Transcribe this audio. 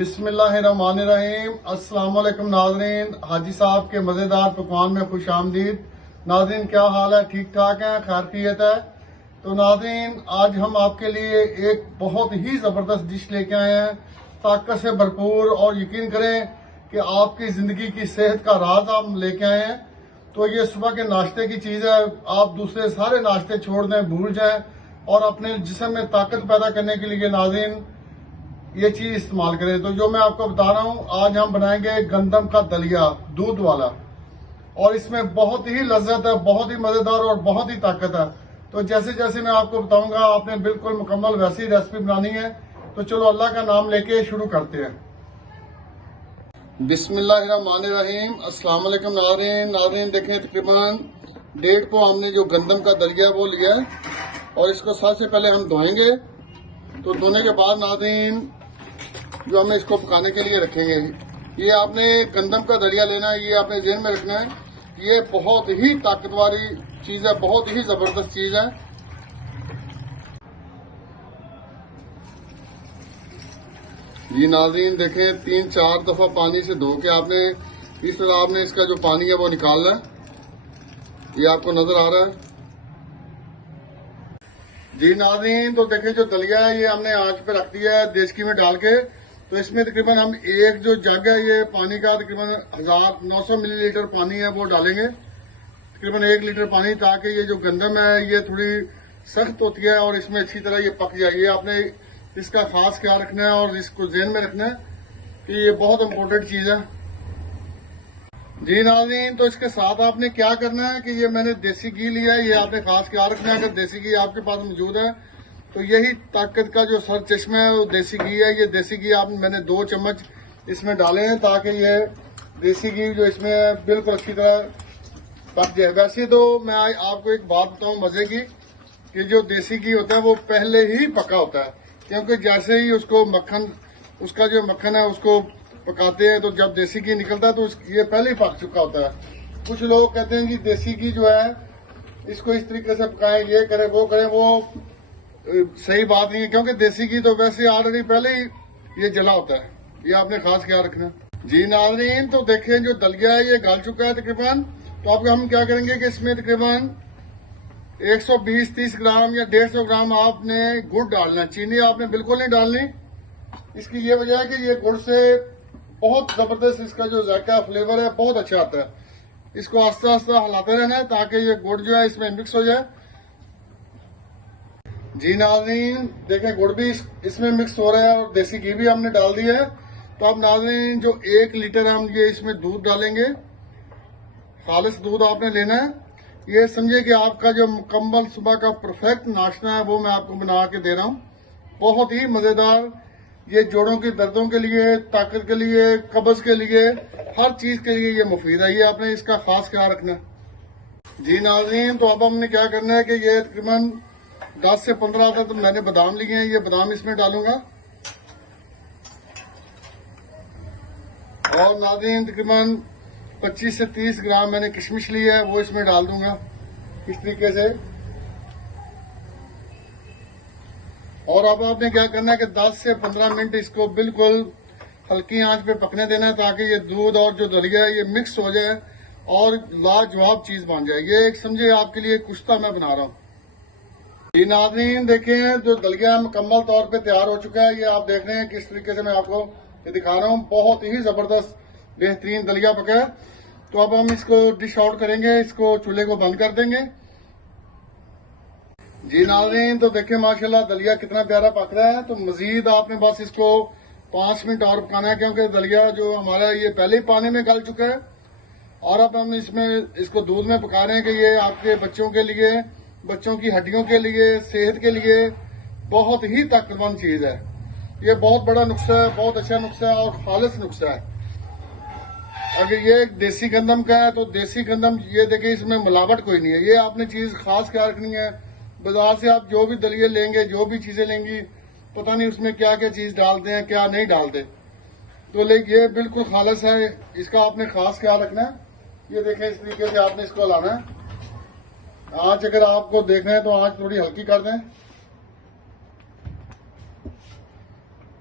बिस्मिल्लाहिर्रहमानिर्रहीम। अस्सलाम वालेकुम नाज़रीन, हाजी साहब के मज़ेदार पकवान में खुश आमदीद। नाज़रीन क्या हाल है, ठीक ठाक है, खैरियत है। तो नाज़रीन आज हम आपके लिए एक बहुत ही ज़बरदस्त डिश लेके आए हैं, ताकत से भरपूर, और यकीन करें कि आपकी ज़िंदगी की सेहत का राज हम लेके आए हैं। तो ये सुबह के नाश्ते की चीज़ है, आप दूसरे सारे नाश्ते छोड़ दें, भूल जाएं और अपने जिस्म में ताकत पैदा करने के लिए नाज़रीन ये चीज इस्तेमाल करें। तो जो मैं आपको बता रहा हूँ, आज हम बनाएंगे गंदम का दलिया, दूध वाला, और इसमें बहुत ही लज्जत है, बहुत ही मजेदार और बहुत ही ताकत है। तो जैसे जैसे मैं आपको बताऊंगा, आपने बिल्कुल मुकम्मल वैसी रेसिपी बनानी है। तो चलो अल्लाह का नाम लेके शुरू करते हैं। बिस्मिल्लाहिर्रहमानिर्रहीम। अस्सलाम वालेकुम नाज़रीन देखें, तकरीबन 1.5 पौ हमने जो गंदम का दलिया वो लिया है, और इसको सबसे पहले हम धोएंगे। तो धोने के बाद नाज़रीन जो हमें इसको पकाने के लिए रखेंगे, ये आपने गंदम का दलिया लेना है, ये आपने ज़हन में रखना है। ये बहुत ही ताकत वाली चीज़ है, बहुत ही ज़बरदस्त चीज़ है। जी नाज़रीन देखें, 3-4 दफ़ा पानी से धो के आपने इस तरह आपने इसका जो पानी है वो निकालना है। ये आपको नज़र आ रहा है। जी नाज़रीन तो देखें, जो दलिया है ये हमने आंच पे रख दिया है देसी घी में डाल के। तो इसमें तकरीबन हम एक जो जग है ये पानी का, तकरीबन 1900 मिलीलीटर पानी है वो डालेंगे, तकरीबन 1 लीटर पानी, ताकि ये जो गंदम है ये थोड़ी सख्त होती है और इसमें अच्छी तरह ये पक जाए। ये आपने इसका खास ख्याल रखना है और इसको ज़हन में रखना है कि ये बहुत इम्पोर्टेंट चीज़ है। जी नाज़रीन तो इसके साथ आपने क्या करना है कि ये मैंने देसी घी लिया है, ये आपने खास ख्याल रखना है। अगर देसी घी आपके पास मौजूद है तो यही ताकत का जो सर चश्मा है वो देसी घी है। ये देसी घी मैंने 2 चम्मच इसमें डाले हैं, ताकि ये देसी घी जो इसमें है बिल्कुल अच्छी तरह पक जाए। वैसे तो मैं आपको एक बात बताऊं मजे की, कि जो देसी घी होता है वो पहले ही पका होता है, क्योंकि जैसे ही उसको उसका जो मक्खन है उसको पकाते हैं तो जब देसी घी निकलता है तो ये पहले ही पक चुका होता है। कुछ लोग कहते हैं कि देसी घी जो है इसको इस तरीके से पकाएं, ये करें वो करें, वो सही बात नहीं है, क्योंकि देसी घी तो वैसे ऑलरेडी पहले ही ये जला होता है। ये आपने खास ख्याल रखना। जी नाज़रीन तो देखें, जो दलिया है ये गल चुका है तकरीबन। तो अब हम क्या करेंगे कि इसमें तकरीबन 120-30 ग्राम या 150 ग्राम आपने गुड़ डालना है। चीनी आपने बिल्कुल नहीं डालनी। इसकी ये वजह है कि ये गुड़ से बहुत जबरदस्त इसका जो जायका फ्लेवर है बहुत अच्छा आता है। इसको आस्ता आस्ता हिलाते रहना है ताकि ये गुड़ जो है इसमें मिक्स हो जाए। जी नाज़रीन देखें, गुड़ भी इसमें मिक्स हो रहा है और देसी घी भी हमने डाल दिया है। तो अब नाज़रीन जो 1 लीटर हम ये इसमें दूध डालेंगे, खालिस दूध आपने लेना है। ये समझिए कि आपका जो मुकम्मल सुबह का परफेक्ट नाश्ता है वो मैं आपको बना के दे रहा हूँ। बहुत ही मज़ेदार, ये जोड़ों की दर्दों के लिए, ताकत के लिए, कब्ज के लिए, हर चीज़ के लिए ये मुफीद है। ये आपने इसका खास ख्याल रखना है। जी नाज़रीन तो अब हमने क्या करना है कि ये तकरीबन 10 से 15 तक तो मैंने बादाम लिए हैं, ये बादाम इसमें डालूंगा। और नाज़रीन तकरीबन 25 से 30 ग्राम मैंने किशमिश ली है, वो इसमें डाल दूंगा इस तरीके से। और अब आपने क्या करना है कि 10 से 15 मिनट इसको बिल्कुल हल्की आंच पे पकने देना है, ताकि ये दूध और जो दलिया है ये मिक्स हो जाए और लाजवाब चीज बन जाए। ये एक समझे आपके लिए कुश्ता मैं बना रहा हूँ। जी नाज़रीन देखें, जो दलिया मुकम्मल तौर पे तैयार हो चुका है। ये आप देख रहे हैं किस तरीके से मैं आपको ये दिखा रहा हूँ। बहुत ही जबरदस्त बेहतरीन दलिया पका है। तो अब हम इसको डिश आउट करेंगे, इसको चूल्हे को बंद कर देंगे। जी नाज़रीन तो देखें माशाल्लाह दलिया कितना प्यारा पक रहा है। तो मजीद आपने बस इसको 5 मिनट और पकाना है, क्योंकि दलिया जो हमारा ये पहले ही पानी में गल चुका है। और अब हम इसको दूध में पका रहे हैं कि ये आपके बच्चों के लिए, बच्चों की हड्डियों के लिए, सेहत के लिए बहुत ही ताकतवर चीज है। ये बहुत बड़ा नुस्खा है, बहुत अच्छा नुस्खा है और खालिस नुस्खा है। अगर ये देसी गंदम का है तो देसी गंदम, ये देखिए इसमें मिलावट कोई नहीं है। ये आपने चीज खास ख्याल रखनी है। बाजार से आप जो भी दलिया लेंगे, जो भी चीजें लेंगी, पता नहीं उसमें क्या क्या चीज डालते हैं, क्या नहीं डालते। तो लेकिन ये बिल्कुल खालिस है, इसका आपने खास ख्याल रखना है। ये देखें इस तरीके से आपने इसको लाना है। आंच अगर आपको देखना है तो आंच थोड़ी हल्की कर दें।